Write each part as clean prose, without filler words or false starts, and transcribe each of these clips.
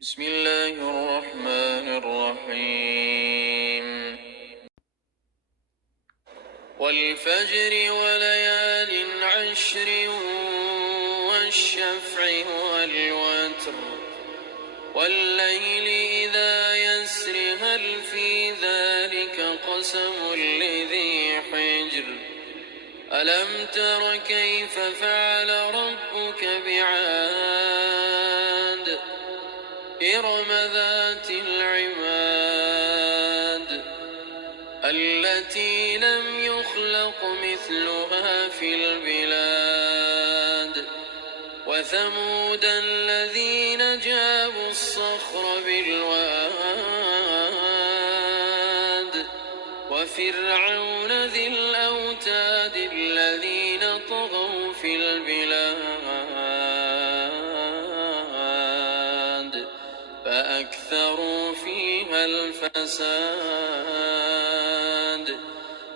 بسم الله الرحمن الرحيم والفجر وليال عشر والشفع والوتر والليل إذا يسر هل في ذلك قسم لذي حجر ألم تر كيف فعل ربك بعاد إرم ذات العماد التي لم يخلق مثلها في البلاد وثمود الذين جابوا الصخر بالواد وفرعون ذي الأوتاد الذين طغوا في البلاد فأكثروا فيها الفساد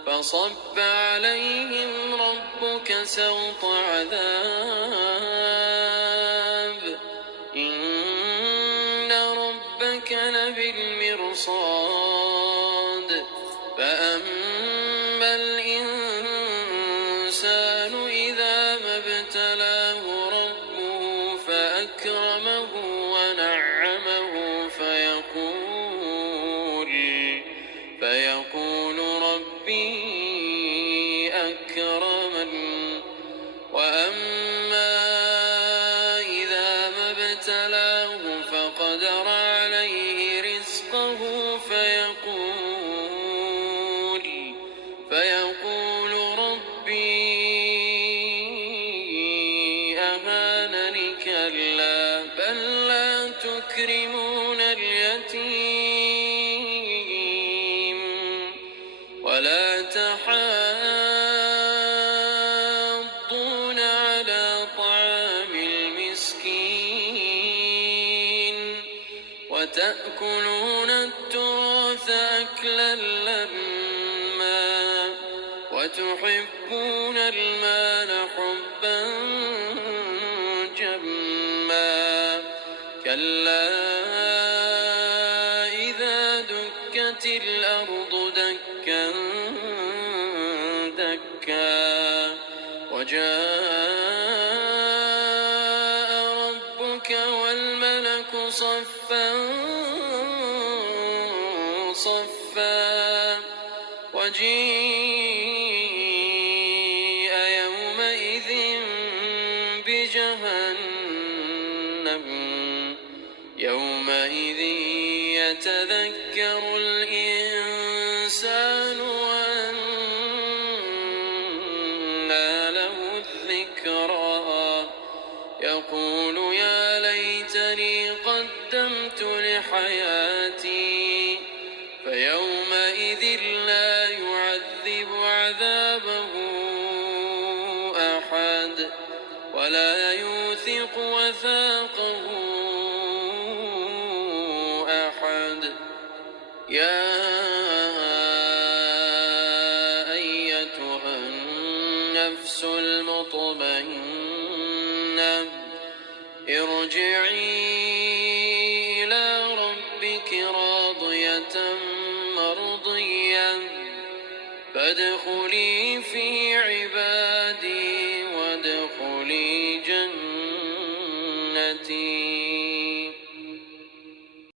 فصب عليهم ربك سوط عذاب إن ربك لبالمرصاد فأما الإنسان إذا ما ابتلاه ربه فأكرمه ونعمه فيقول ربي أكرمن وأما إذا ما ابتلاه فقدر عليه رزقه فيقول ربي أهانن كلا بل لا تكرمون اليتيم ولا تحاضون على طعام المسكين وتأكلون التراث أكلا لما وتحبون المال حبا جما كلا إذا دكت الأرض دكا دكا وجاء ربك والملك صفا صفا وجيء يومئذ بجهنم يومئذ يتذكر الإنسان وأنى له الذكرى يقول يا ليتني قدمت لحياتي فيومئذ لا يعذب عذابه أحد ولا يوثق وثاقه أحد يا أيتها النفس المطمئنة ارجعي إلى ربك راضية مرضية فادخلي في عبادي وادخلي جنتي.